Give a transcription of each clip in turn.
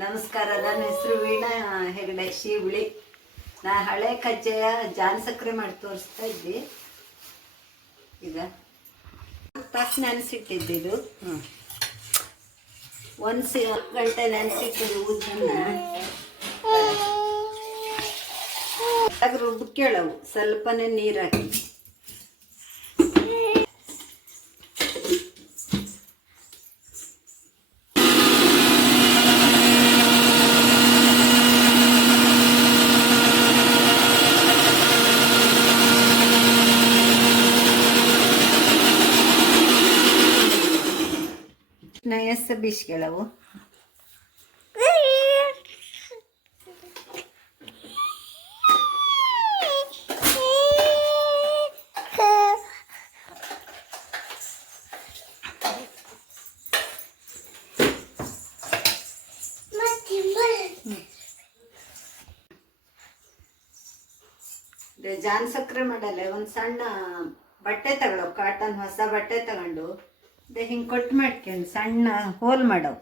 ನಮಸ್ಕಾರ, ನನ್ನ ಹೆಸರು ವೀಣಾ ಹೆಗಡೆ ಶಿವಳಿ ನಾ ಹಳೆ ಕಜ್ಜಾಯ ಜಾನ್ ಸಕ್ಕರೆ ಮಾಡಿ ತೋರಿಸ್ತಾ ಇದ್ದೆ. ಈಗ ತಾಸು ನೆನೆಸಿಟ್ಟಿದ್ದು ಇದು. ಹ್ಞೂ ಒಂದು ಸಿ ಗಂಟೆ ನೆನೆಸಿಟ್ಟಿದ್ದು ಉದ್ದನ್ನ ರುಬ್ಬ ಕೇಳವು. ಸ್ವಲ್ಪನೇ ನೀರು ಹಾಕಿ. ನಯಸ್ಸ ಕೇಳವು ಜಾನ್ ಸಕ್ಕರೆ ಮಾಡಲ್ಲ ಒಂದು ಸಣ್ಣ ಬಟ್ಟೆ ತಗೊಳ್ಳೋ ಕಾಟನ್ ಹೊಸ ಬಟ್ಟೆ ತಗೊಂಡು. ಅದೇ ಹಿಂಗೆ ಕೊಟ್ಟು ಮಾಡ್ಕೊಂಡು ಸಣ್ಣ ಹೋಲ್ ಮಾಡವು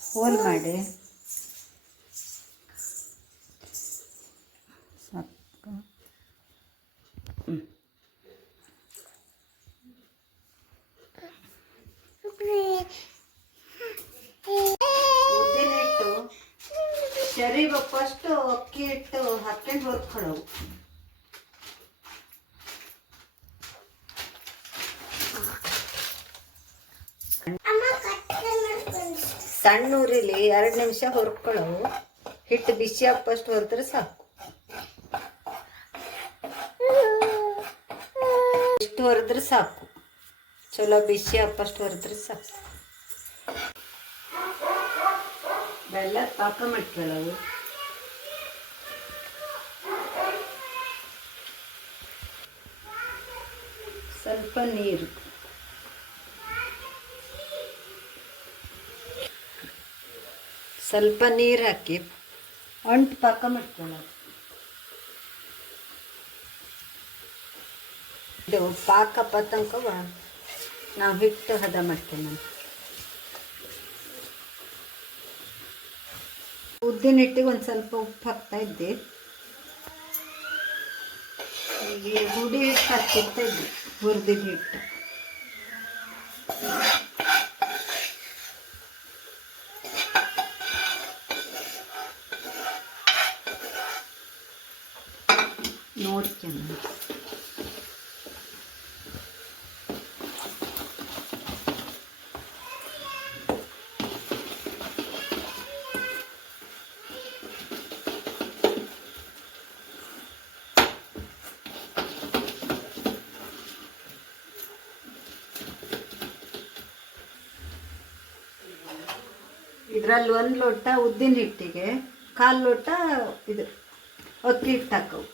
ಹೋಲ್ ಮಾಡಿ ಸಾಕು. ಹ್ಮ್. ಉದ್ದಿನ ಹಿಟ್ಟು ಚರಿ ಫಸ್ಟು ಅಕ್ಕಿ ಹಿಟ್ಟು ಹಾಕ್ಕೊಂಡು ಹುರ್ಕೊಳ್ಳವು ಸಣ್ಣ ಉರಿಲಿ ಎರಡು ನಿಮಿಷ ಹುರ್ಕೊಳ್ಳವು ಹಿಟ್ಟು ಬಿಸಿ ಹಾಕಷ್ಟು ಹುರಿದ್ರೆ ಸಾಕು. ಇಷ್ಟು ಹೊರದ್ರೆ ಸಾಕು. ಚಲೋ ಬಿಸಿ ಹಾಕಷ್ಟು ಹೊರದ್ರೆ ಸಾಕು. ಬೆಲ್ಲ ಪಾಕ ಮಾಡ್ಕೊಳ್ಳವು ಸ್ವಲ್ಪ ನೀರು. ಸ್ವಲ್ಪ ನೀರು ಹಾಕಿ ಅಂಟು ಪಾಕ ಮಾಡ್ಕೊಳ್ಳೋದು. ಇದು ಪಾಕ ಪತಂಕ ನಾವು ಹಿಟ್ಟು ಹದ ಮಾಡ್ತೇವೆ ನಾನು ಉದ್ದಿನ ಹಿಟ್ಟಿಗೆ ಒಂದು ಸ್ವಲ್ಪ ಉಪ್ಪು ಹಾಕ್ತಾ ಇದ್ದೆ. ಈಗ ಹುಡಿ ಹಿಟ್ಟು ಹಾಕ್ತಿರ್ತಾ ಇದ್ದೆ ಹುರಿದಿದ್ದ ಹಿಟ್ಟು. ನೋಡ್ಕೊಂಡು ಇದರಲ್ಲಿ ಒಂದು ಲೋಟ ಉದ್ದಿನ ಹಿಟ್ಟಿಗೆ ಕಾಲು ಲೋಟ ಇದು ಅಕ್ಕಿ ಹಿಟ್ಟು ಹಾಕವು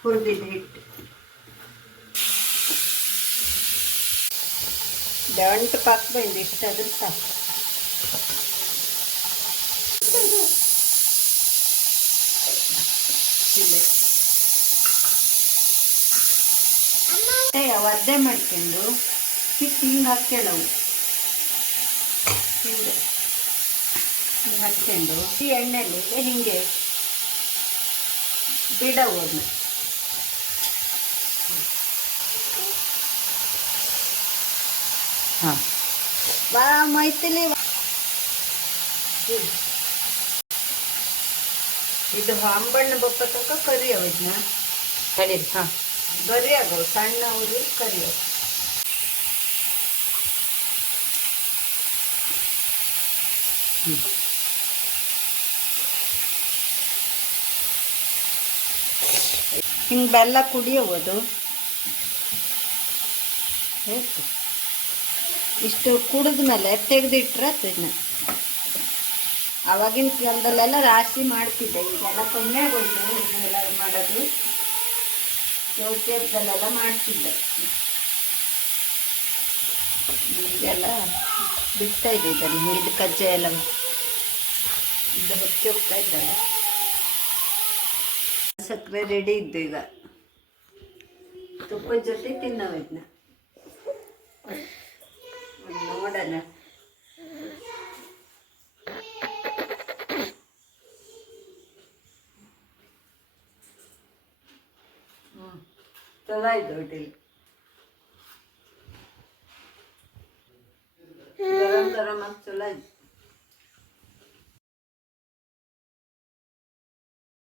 ಹುರಿದಿದ್ದ ಹಿಟ್ಟು ದಂಟು ಪಾಕ್ ಬಂದು ಅದ್ರ ಸಾಕು ಒದ್ದೆ ಮಾಡ್ಕೊಂಡು ಹಿಟ್ಟು ಹಿಂಗೆ ಹಾಕ್ಕೊಳ್ಳವು ಹಿಂಗೆ ಹಿಂಗೆ ಹಾಕ್ಕೊಂಡು ಈ ಎಣ್ಣೆಲಿ ಹಿಂಗೆ ಬಿಡವು ಅದನ್ನ ಹಾಂ. ಬಾ ಮೈತಿಲಿ ಇದು. ಅಂಬಣ್ಣ ಬಪ್ಪ ತನಕ ಕರಿಯವ ಇದನ್ನ ಕರೀರಿ ಹಾಂ. ಬರಿ ಆಗವು ಸಣ್ಣ ಉರಿ ಕರಿಯವು. ಹಿಂಗೆ ಬೆಲ್ಲ ಕುಡಿಯೋದು ಆಯ್ತು. ಇಷ್ಟು ಕುಡಿದ ಮೇಲೆ ತೆಗೆದಿಟ್ರೆ ತಿನ್ನ. ಅವಾಗಿನ ಕಾಲದಲ್ಲೆಲ್ಲ ರಾಶಿ ಮಾಡ್ತಿದ್ದೆ. ಈಗೆಲ್ಲ ಕಮ್ಮಿ ಆಗೋಯ್ತು. ಇದನ್ನೆಲ್ಲ ಮಾಡೋದು? ಜೋಸೆಫ್ದಲ್ಲೆಲ್ಲ ಮಾಡ್ತಿದ್ದೆ. ಈಗೆಲ್ಲ ಬಿಡ್ತಾ ಇದೆ ಇದನ್ನು. ಇದು ಕಜ್ಜಾಯ ಎಲ್ಲ. ಇದು ಹೊತ್ತಿ ಹೋಗ್ತಾ ಇದ್ದಲ್ಲ ಸಕ್ಕರೆ ರೆಡಿ ಇದ್ದು ಈಗ. ತುಪ್ಪದ ಜೊತೆ ತಿನ್ನವ ಇದನ್ನ ಅಲ್ಲ ಹ್ಞೂ ಚಲೋ ಆಯ್ತು ಹೋಟೆಲ್ ಗರಂ ಗರಂ ಆಗಿ ಚಲೋ ಆಯ್ತು